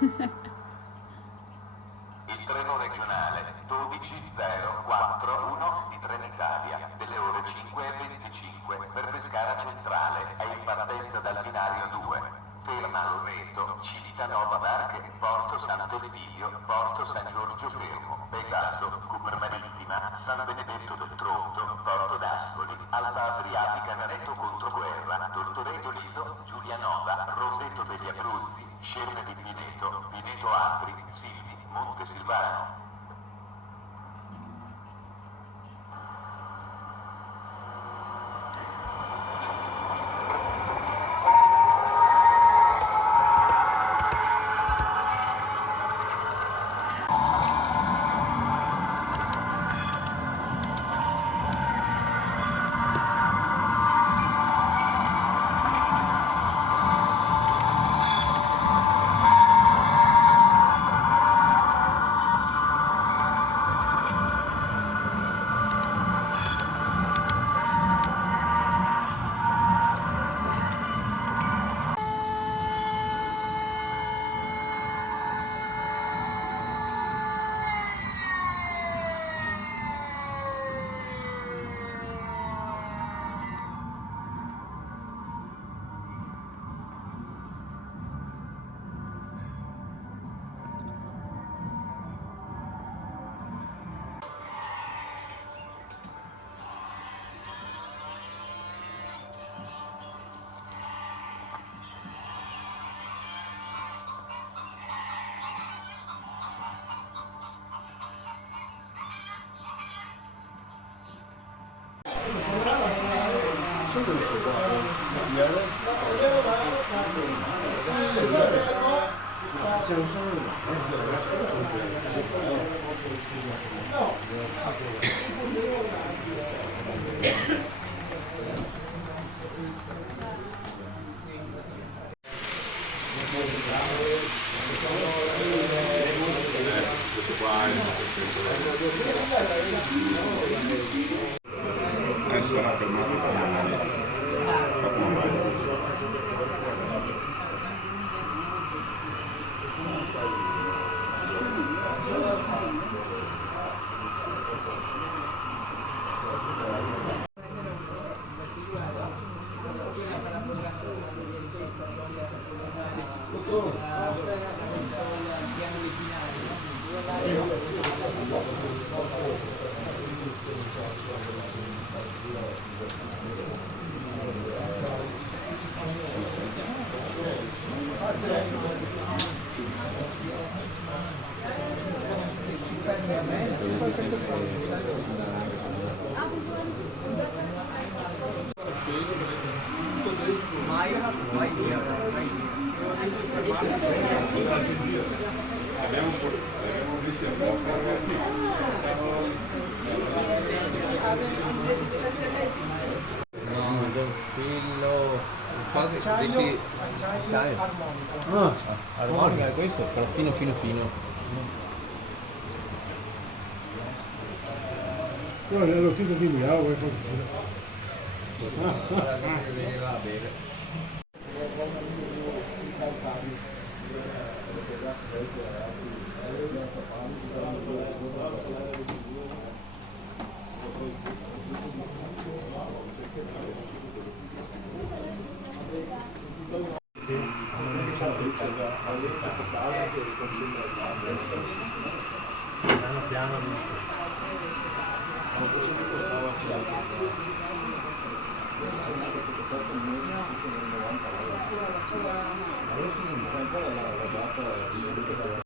Il treno regionale 12041 di Trenitalia delle ore 5:25 per Pescara Centrale è in partenza dal binario 2. Ferma a Loreto, Civitanova Marche, Porto Sant'Elpidio, Porto San Giorgio Fermo, Pegaso, Cupra Marittima, San Benedetto del Tronto, Porto d'Ascoli, Alba Adriatica Nareto Controguerra, Tortoreto Lido, Giulianova, Roseto degli Abruzzi, Scerne di Pineto, Pineto Atri, Silvi, Monte Silvano. Sarà fermato per Acciaio armonico. Armonica è questo, però fino. No, l'ho chiuso simile, vuoi fare? Va bene. Piano piano.